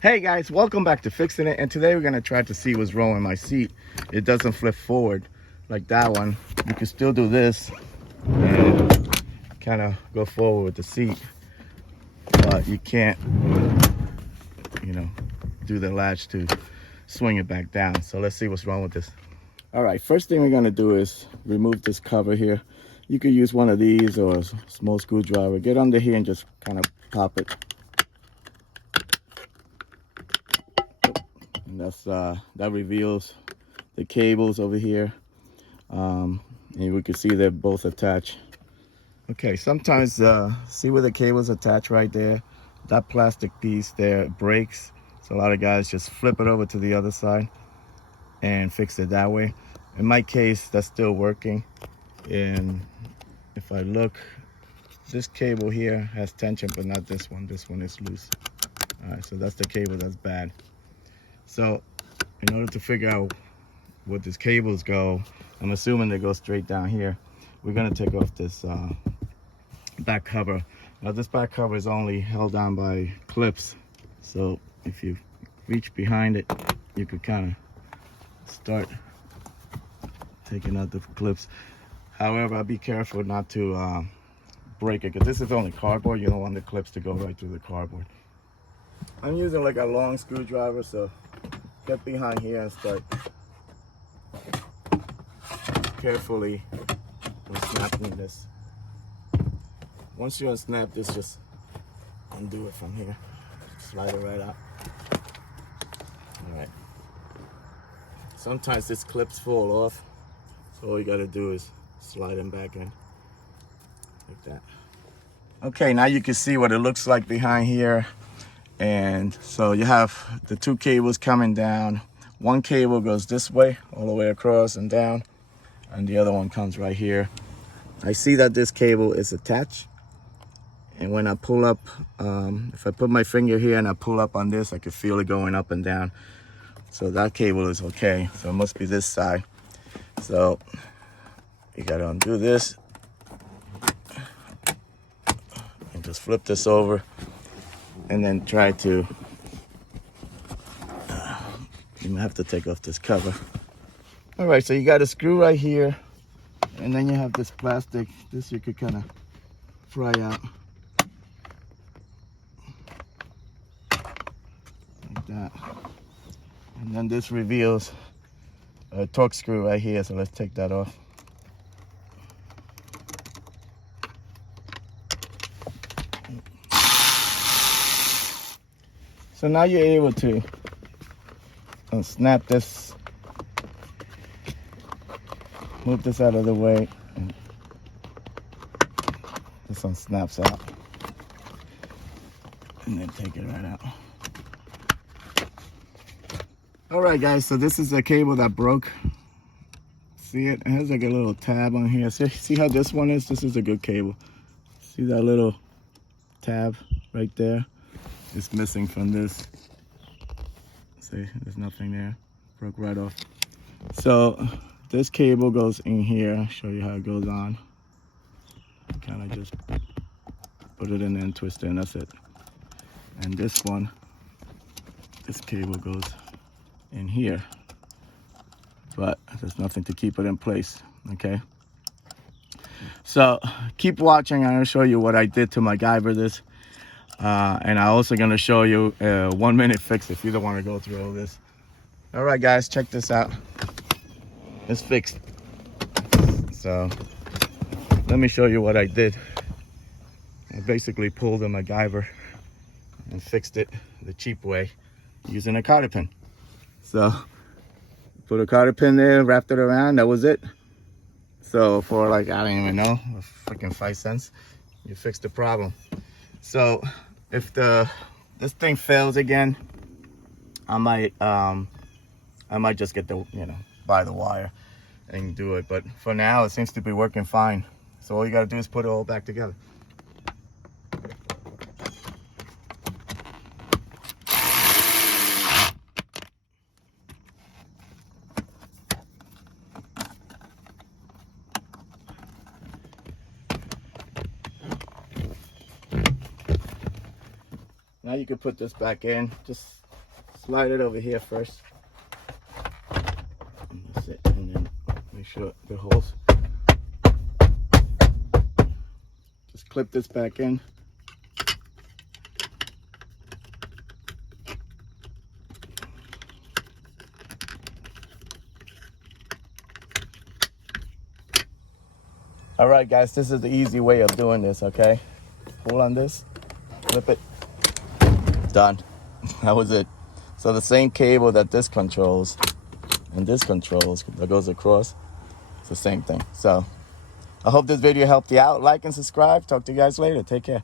Hey guys, welcome back to Fixing It, and today we're gonna try to see what's wrong with my seat. It doesn't flip forward like that one. You can still do this and kind of go forward with the seat, but you can't, do the latch to swing it back down. So let's see what's wrong with this. All right, first thing we're gonna do is remove this cover here. You could use one of these or a small screwdriver. Get under here and just kind of pop it. And that reveals the cables over here, and we can see they're both attached. Okay, sometimes see where the cables attach right there. That plastic piece there breaks, so a lot of guys just flip it over to the other side and fix it that way. In my case, that's still working, and if I look, this cable here has tension, but not this one. This one is loose. All right, so that's the cable that's bad. So in order to figure out where these cables go, I'm assuming they go straight down here. We're gonna take off this back cover. Now this back cover is only held on by clips, so if you reach behind it, you could kind of start taking out the clips. However, I'll be careful not to break it, because this is only cardboard. You don't want the clips to go right through the cardboard. I'm using like a long screwdriver, so get behind here and start carefully unsnapping this. Once you unsnap this, just undo it from here. Slide it right out. All right. Sometimes these clips fall off, so all you gotta do is slide them back in, like that. Okay, now you can see what it looks like behind here. And so you have the two cables coming down. One cable goes this way, all the way across and down, and the other one comes right here. I see that this cable is attached, and when I pull up, if I put my finger here and I pull up on this, I can feel it going up and down. So that cable is okay, so it must be this side. So you gotta undo this and just flip this over, and then try to, you have to take off this cover. All right, so you got a screw right here, and then you have this plastic. This you could kind of pry out like that. And then this reveals a torque screw right here, so let's take that off. So now you're able to snap this, move this out of the way, and this one snaps out. And then take it right out. All right, guys, so this is the cable that broke. See it? It has like a little tab on here. See how this one is? This is a good cable. See that little tab right there? It's missing from this. See, there's nothing there. Broke right off. So this cable goes in here. I'll show you how it goes on. Kind of just put it in there and twist it, and that's it. And this one, this cable goes in here, but there's nothing to keep it in place. Okay. So keep watching. I'm gonna show you what I did to MacGyver this. And I'm also going to show you a 1-minute fix if you don't want to go through all this. All right, guys, check this out. It's fixed. So let me show you what I did. I basically pulled a MacGyver and fixed it the cheap way using a cotter pin. So put a cotter pin there, wrapped it around, that was it. So for like, I don't even know, a freaking 5 cents, you fixed the problem. So if this thing fails again, I might just get the, buy the wire and do it. But for now, it seems to be working fine. So all you gotta do is put it all back together. Now you can put this back in. Just slide it over here first. And that's it. And then make sure the holes. Just clip this back in. All right, guys, this is the easy way of doing this, okay? Pull on this, flip it, done. That was it. So the same cable that this controls and this controls, that goes across, it's the same thing. So I hope this video helped you out. Like and subscribe. Talk to you guys later. Take care.